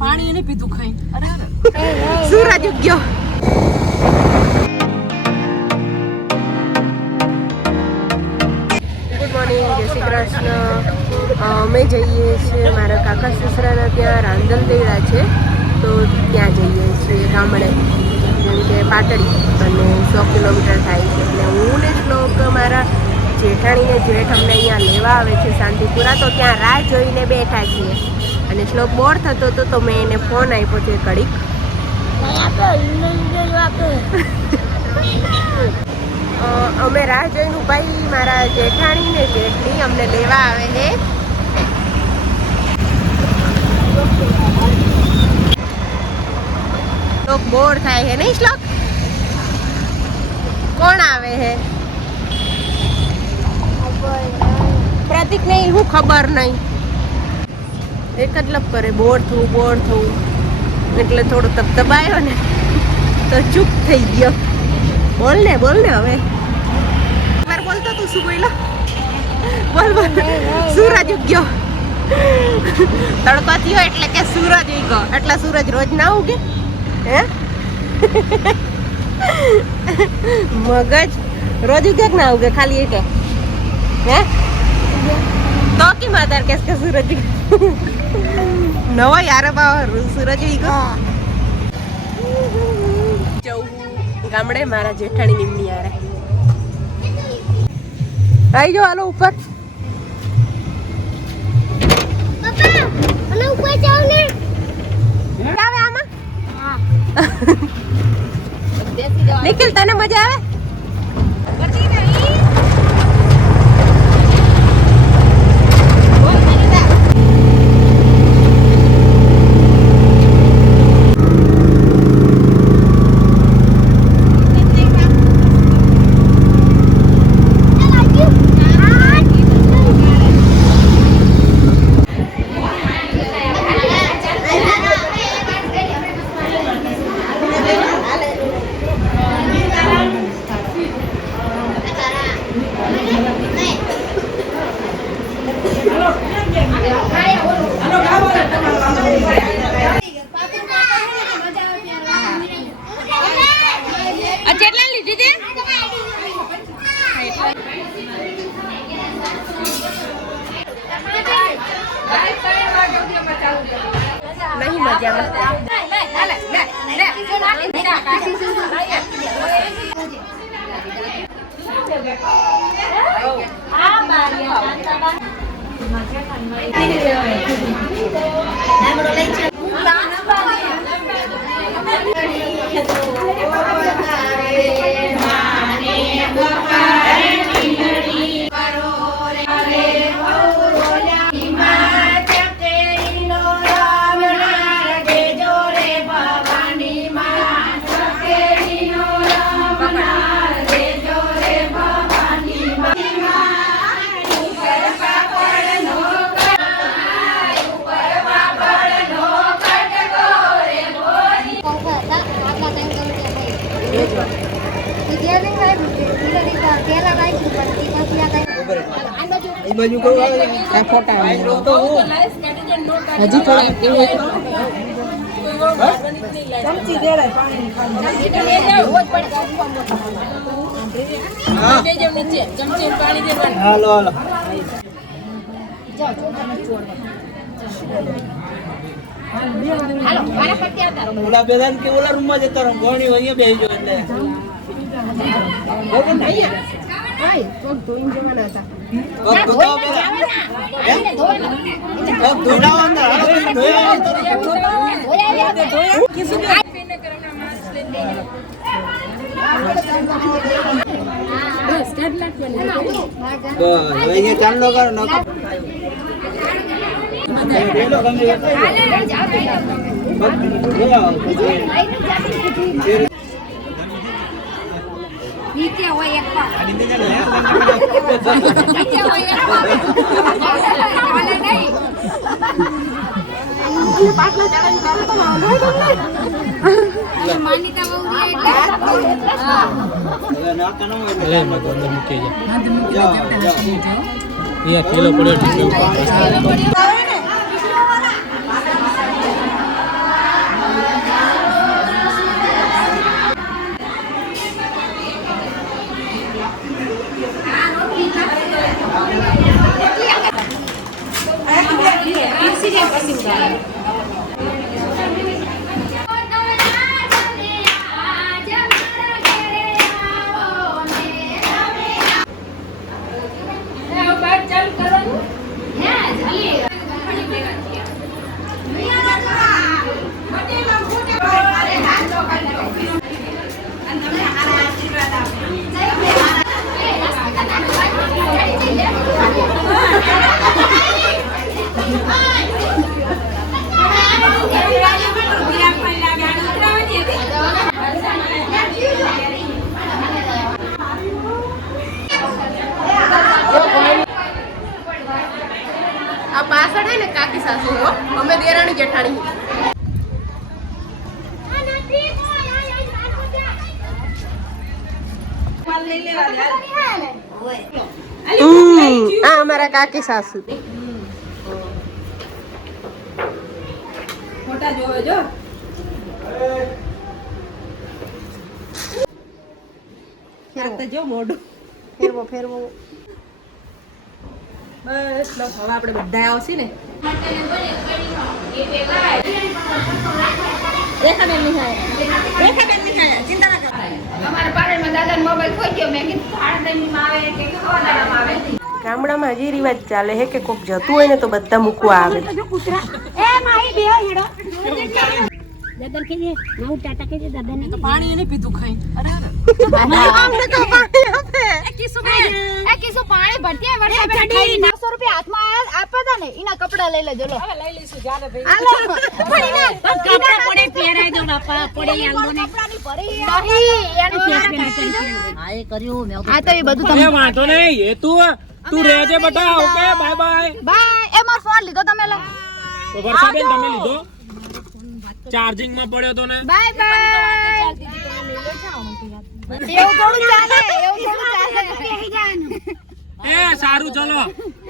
પાણી એને પીધું ખાઈ. સૂરજ ઉગ્યો. ગુડ મોર્નિંગ, જય શ્રી કૃષ્ણ. અમે જઈએ છીએ મારા કાકા સસરાના ત્યાં રાંદલદેડા છે, તો ત્યાં જઈએ છીએ ગામડે, જેમ કે પાટડી, અને 100 કિલોમીટર થાય છે. એટલે હું ને શ્લોક મારા જેઠાણીને જેઠ અમને અહીંયા લેવા આવે છે શાંતિપુરા, તો ત્યાં રાહ જોઈને બેઠા છીએ. અને શ્લોક બોર થતો હતો તો મેં એને ફોન આપ્યો છે ઘડીક. અમે રાહ જોઈને ભાઈ મારા જેઠાણી ને જેઠની અમને લેવા આવે છે. શ્લોક બોર થાય છે નહીં શ્લોક? કોણ આવે છે? પ્રતિક નહીં, હું ખબર નહીં. એક જ લપ કરે, બોર થવું. એટલે થોડો તબતબાયો ને તો ચૂપ થઈ ગયો. બોલ ને હવે. વાર બોલતો તું શું બોલ્યો? બોલ. સૂરજ ઉગ્યો. તડકો થયો એટલે કે સૂરજ ઉગ્યો. એટલે સૂરજ રોજ ના ઉગે હે? મગજ રોજ ઉગે કે ના ઉગે? ખાલી એક હે? તો કી માતાર કેસ કે સૂરજ નવા યાર બાવા સૂરજ ઉગ્યો. ગામડે મારા જેઠાણી નિમની યારે આવી જાઓ. હાલો ઉપર. પપ્પા મને ઉપર જાવ ને. આવે આમાં? હા. નિખિલ તને મજા આવે? પછી નહીં. નહીં બાજુ કહું આ ફોટા હજી થોડા ચમચી દેડાય પાણી હાલો ઓલા બેદાન કે ઓલા રૂમ માં જતા રહો. ગોણી અહીંયા બેસજો એટલે બરોબર ને? હાય કોક ધોઈને જવાના હતા. કોક ધોતા પેલા કોક ધોડાવા અંદર ધોયા કિસુ પીને કરના માસ લેને બસ કાઢ નાખવાનું. બસ હવે ચાંદલો કરો નો દેલો ગમે નીચે હોય એક પાક નીચે હોય એક પાક ચાલે નહીં. પાટલો ચડાવી ચાલે તો માનીતા બહુ હા હવે ના કનો એટલે મગર મૂકી જા. કિલો પડ્યો આવે ને થઈ જાય પછી ઉતારવાનું. આ પાછળ હે ને કાકી સાસુ હો, અમે દેરાણી જેઠાણી. આ અમારા કાકી સાસુ. મોટા જોવે જો જો મોઢું ફેરવો ફેરવો. બસ લો હવે આપણે બધા આવશે ને. ગામડામાં હજી રિવાજ ચાલે છે કે કોક જતું હોય ને તો બધા મૂકવા આવે. પાણી એને પીધું ખાઈ. પાણી ભરતી ₹900 હાથમાં આપ્યા હતા ને એના કપડા લઈ લેજો. લઈ લઈશું જાને ભાઈ. વાંધો નહીં એ તું રહેજે બેટા. Okay bye bye. બાય. એ મારો ફોન લીધો તમે લો. તો વર્ષાબેન તમે લીધો ચાર્જિંગ માં પડ્યો તો ને. Bye bye. એવું થોડું ચાલે, એવું થોડું ચાલે. એ સારું ચલો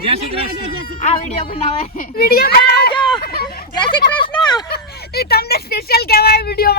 જય શ્રી કૃષ્ણ. આ વિડિયો બનાવે. વિડિયો બનાવજો. જય શ્રી કૃષ્ણ. એ તમને સ્પેશિયલ કહેવાય વિડિયો.